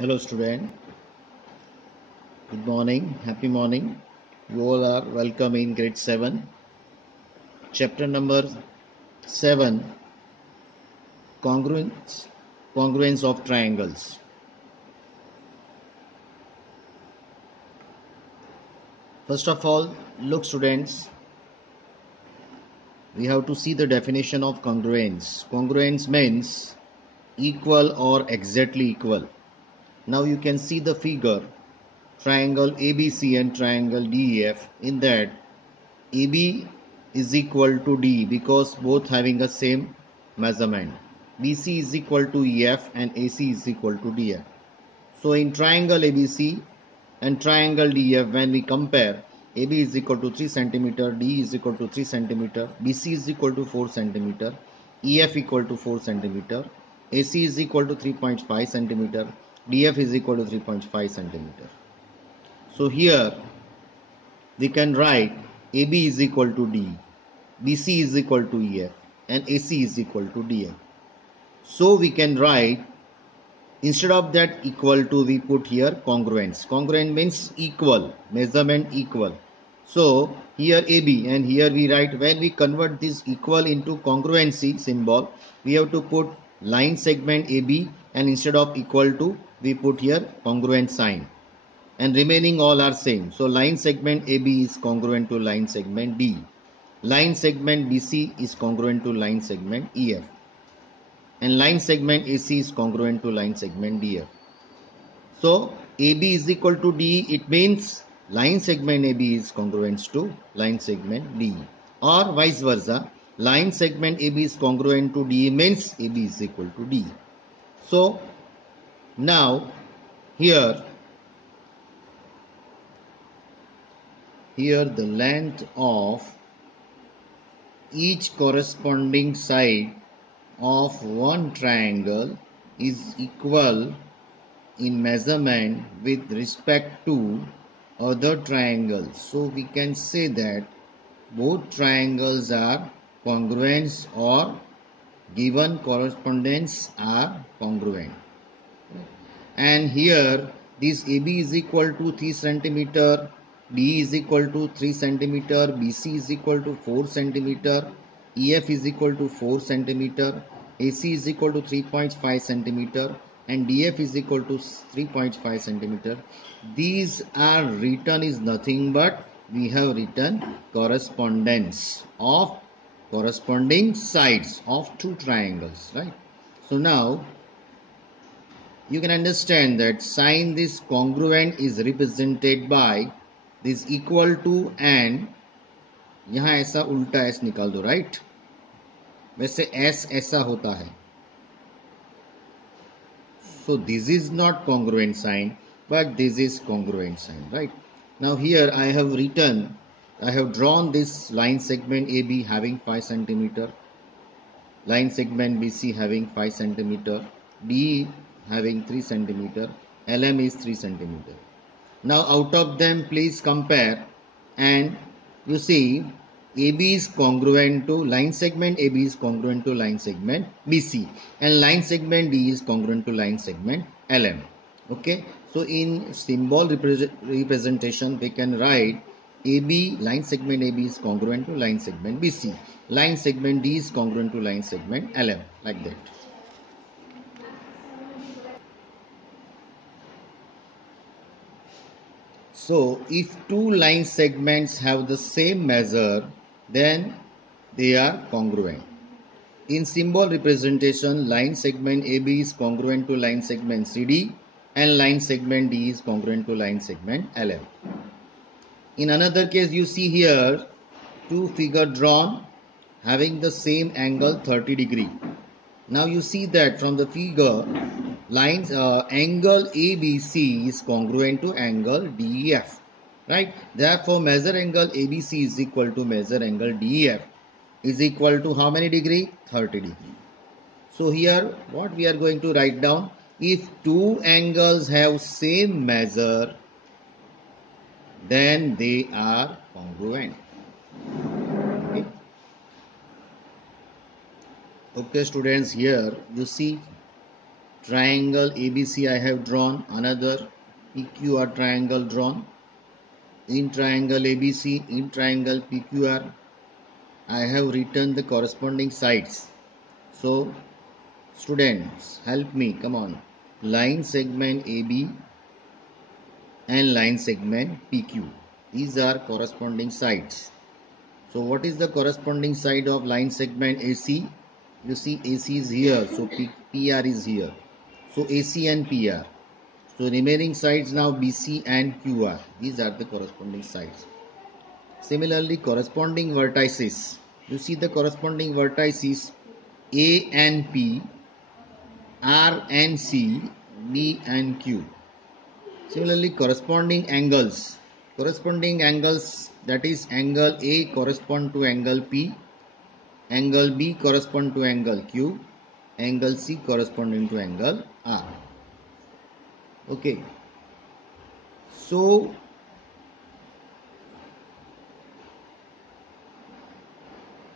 Hello student, good morning, happy morning. You all are welcome in grade 7, chapter number 7, congruence of triangles. First of all, look students, we have to see the definition of congruence. Congruence means equal or exactly equal. Now you can see the figure, triangle ABC and triangle DEF. In that AB is equal to D because both having a same measurement. BC is equal to EF and AC is equal to DF. So in triangle ABC and triangle DF, when we compare, AB is equal to 3 centimeter, D is equal to 3 centimeter, BC is equal to 4 centimeter, EF equal to 4 centimeter, AC is equal to 3.5 centimeter, DF is equal to 3.5 centimeter. So here we can write AB is equal to D, BC is equal to EF and AC is equal to DF. So we can write, instead of that equal to, we put here congruence. Congruent means equal, measurement equal. So here AB and here we write, when we convert this equal into congruency symbol, we have to put line segment AB and instead of equal to, we put here congruent sign. And remaining all are same. So line segment AB is congruent to line segment D. Line segment BC is congruent to line segment EF. And line segment AC is congruent to line segment DF. So AB is equal to D, it means line segment AB is congruent to line segment D. Or vice versa, line segment AB is congruent to D means AB is equal to D. So now here the length of each corresponding side of one triangle is equal in measurement with respect to other triangles. So we can say that both triangles are congruent or given correspondence are congruent. And here this AB is equal to 3 centimeter, D is equal to 3 centimeter, BC is equal to 4 centimeter, EF is equal to 4 centimeter, AC is equal to 3.5 centimeter and DF is equal to 3.5 centimeter. These are written is nothing but we have written correspondence of corresponding sides of two triangles, right? So now you can understand that sign this congruent is represented by this equal to and यहाँ ऐसा उल्टा s निकाल दो, right? वैसे s ऐसा होता है. So this is not congruent sign, but this is congruent sign, right? Now here I have drawn this line segment AB having 5 centimeter, line segment BC having 5 centimeter, D having 3 centimeter, LM is 3 centimeter. Now out of them please compare and you see AB is congruent to line segment AB is congruent to line segment BC and line segment D is congruent to line segment LM. Okay, so in symbol representation we can write AB, line segment AB is congruent to line segment BC, line segment D is congruent to line segment LM, like that. So if two line segments have the same measure, then they are congruent. In symbol representation, line segment AB is congruent to line segment CD and line segment D is congruent to line segment LM. In another case, you see here two figure drawn having the same angle 30 degree. Now you see that from the figure, angle ABC is congruent to angle DEF, right? Therefore, measure angle ABC is equal to measure angle DEF is equal to how many degree? 30 degree. So here what we are going to write down, if two angles have same measure, then they are congruent. Okay, okay students, here you see triangle ABC I have drawn, another PQR triangle drawn. In triangle ABC, in triangle PQR, I have written the corresponding sides. So students, help me, come on. Line segment AB and line segment PQ. These are corresponding sides. So what is the corresponding side of line segment AC? You see AC is here, so PR is here. So AC and PR. So remaining sides now BC and QR. These are the corresponding sides. Similarly, corresponding vertices. You see the corresponding vertices A and P, R and C, B and Q. Similarly, corresponding angles. Corresponding angles, that is angle A correspond to angle P, angle B correspond to angle Q, angle C corresponding to angle R. Okay. So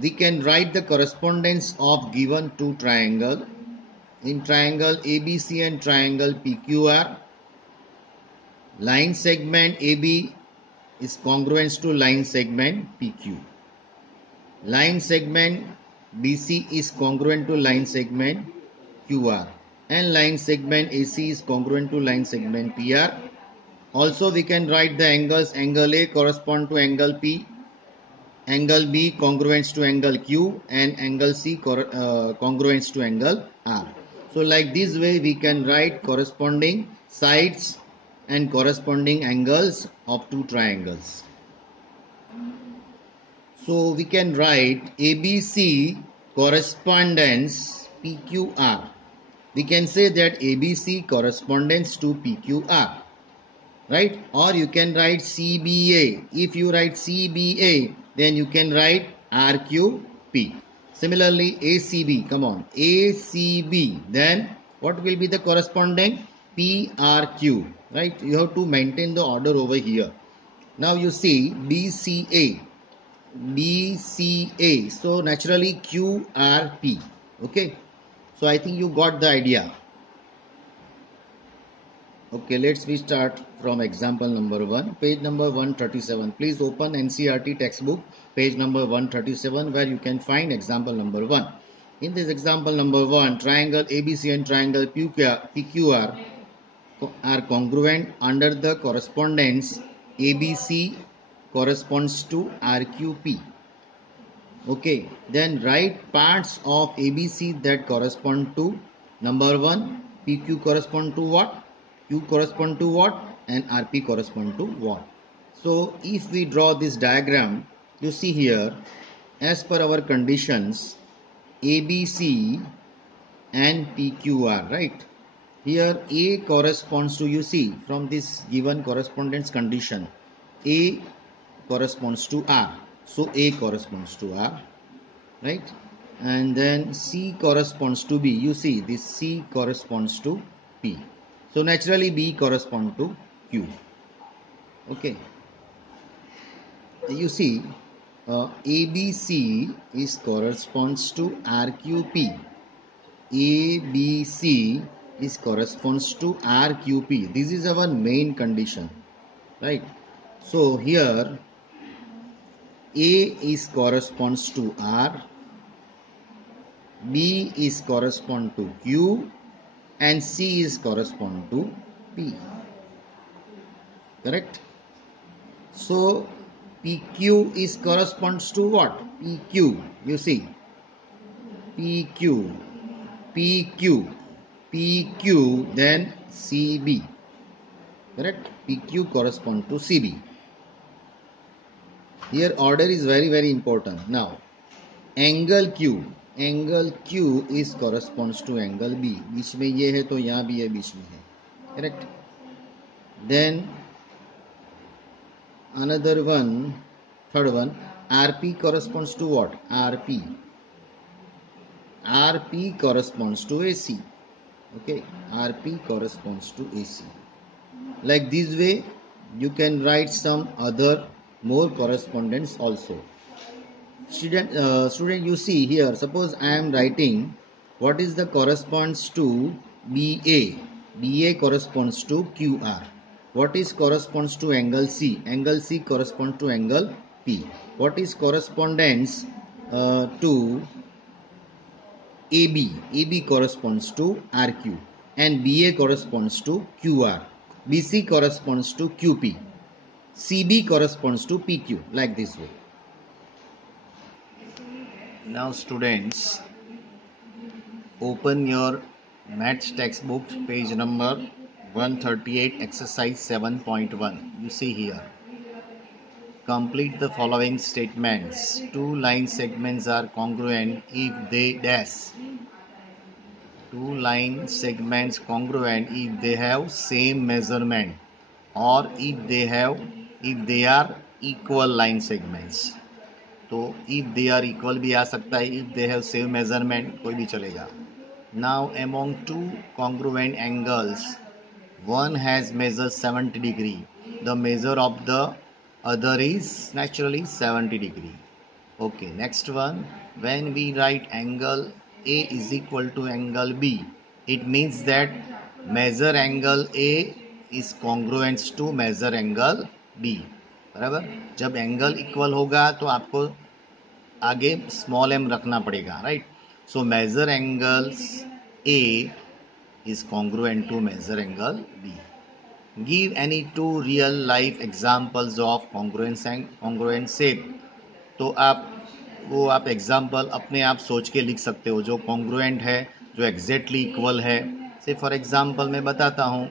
we can write the correspondence of given two triangle. In triangle ABC and triangle PQR, line segment AB is congruent to line segment PQ. Line segment BC is congruent to line segment QR. And line segment AC is congruent to line segment PR. Also we can write the angles. Angle A correspond to angle P. Angle B congruent to angle Q. And angle C congruent to angle R. So like this way we can write corresponding sides and corresponding angles of two triangles. So we can write ABC correspondence PQR. We can say that ABC correspondence to PQR, right? Or you can write CBA. If you write CBA, then you can write RQP. Similarly, ACB, come on, ACB, then what will be the corresponding? PRQ, right? You have to maintain the order over here. Now you see BCA, BCA, so naturally QRP, okay? So I think you got the idea. Okay, let's start from example number 1, page number 137. Please open NCERT textbook, page number 137, where you can find example number 1. In this example number 1, triangle ABC and triangle PQR are congruent under the correspondence ABC corresponds to RQP. Okay, then write parts of ABC that correspond to number 1, PQ correspond to what? Q correspond to what? And RP correspond to what? So if we draw this diagram, you see here, as per our conditions, ABC and PQR, right? Here A corresponds to, you see, from this given correspondence condition, A corresponds to R. So A corresponds to R, right? And then C corresponds to B. You see, this C corresponds to P. So naturally B corresponds to Q. Okay. You see, ABC is corresponds to RQP. ABC is corresponds to RQP. This is our main condition, right? So here A is corresponds to R, B is correspond to Q, and C is correspond to P. Correct? So PQ is corresponds to what? PQ. You see, PQ, PQ, PQ, then CB. Correct? PQ corresponds to CB. Here order is very important. Now angle Q is corresponds to angle B. बीच में ये है तो यहाँ भी ये बीच में है. Correct? Then another one, third one, RP corresponds to what? RP. RP corresponds to AC. Okay, RP corresponds to AC. Like this way, you can write some other more correspondence also. Student, you see here, suppose I am writing what is the corresponds to BA. BA corresponds to QR. What is corresponds to angle C? Angle C corresponds to angle P. What is correspondence to AB? AB corresponds to RQ and BA corresponds to QR. BC corresponds to QP. CB corresponds to PQ, like this way. Now students, open your maths textbook, page number 138, exercise 7.1. You see here. Complete the following statements. Two line segments are congruent if they dash. Two line segments congruent if they have same measurement or if they are equal line segments. तो if they are equal भी आ सकता है, if they have same measurement कोई भी चलेगा. Now among two congruent angles, one has measured 70 degree. The measure of the other is naturally 70 degree. Okay, next one. When we write angle A is equal to angle B, it means that measure angle A is congruent to measure angle B. बराबर. जब angle equal होगा तो आपको आगे small m रखना पड़ेगा, right. So measure angles A is congruent to measure angle B. Give any two real life examples of congruent shape. तो आप एग्जाम्पल अपने आप सोच के लिख सकते हो जो कॉन्ग्रुएंट है, जो एग्जैक्टली इक्वल है. से फॉर एग्जाम्पल मैं बताता हूँ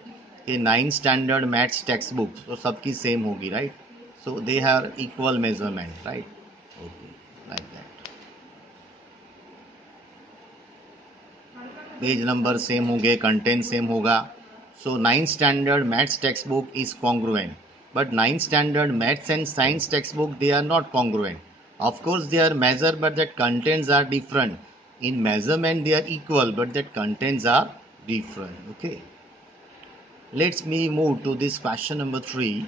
कि 9 स्टैंडर्ड मैथ्स टेक्स्ट बुक तो सबकी सेम होगी, right. So they have equal measurement, right. Okay, like that. Page number same होंगे, कंटेंट सेम होगा. सो 9 standard maths text book is congruent, but 9 standard maths and science textbook, they are not congruent. Of course they are measured, but that contents are different. In measurement they are equal, but that contents are different. Okay, let's me move to this question number 3.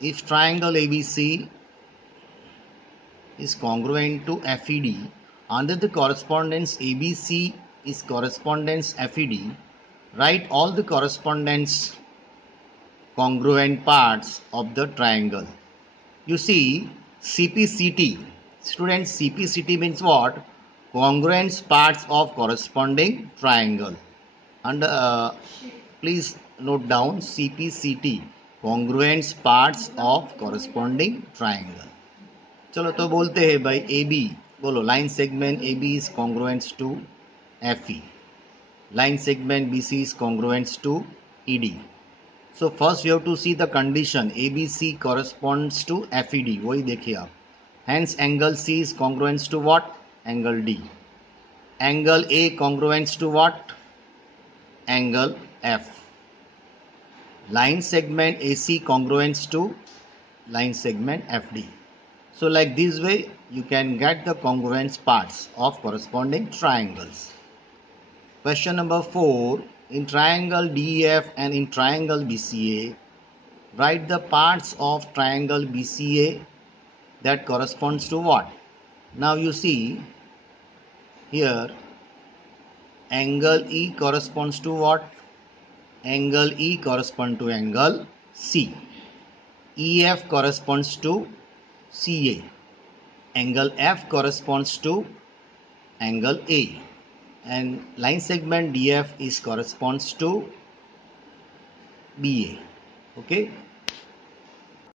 If triangle ABC is congruent to FED, under the correspondence ABC is correspondence FED, write all the correspondence congruent parts of the triangle. You see, CPCT. Students, CPCT means what? Congruent parts of corresponding triangle. And please note down CPCT. Congruent parts of corresponding triangle. चलो तो बोलते हैं भाई AB. बोलो, line segment AB is congruent to FE. Line segment BC is congruent to ED. So first you have to see the condition. ABC corresponds to FED. वही देखिए आप. Hence angle C is congruent to what? Angle D. Angle A congruent to what? Angle F. Line segment AC congruent to line segment FD. So like this way you can get the congruent parts of corresponding triangles. Question number 4. In triangle DEF and in triangle BCA, write the parts of triangle BCA that corresponds to what? Now you see here, angle E corresponds to what? Angle E corresponds to angle C. EF corresponds to CA. Angle F corresponds to angle A. And line segment DF is corresponds to BA. Okay,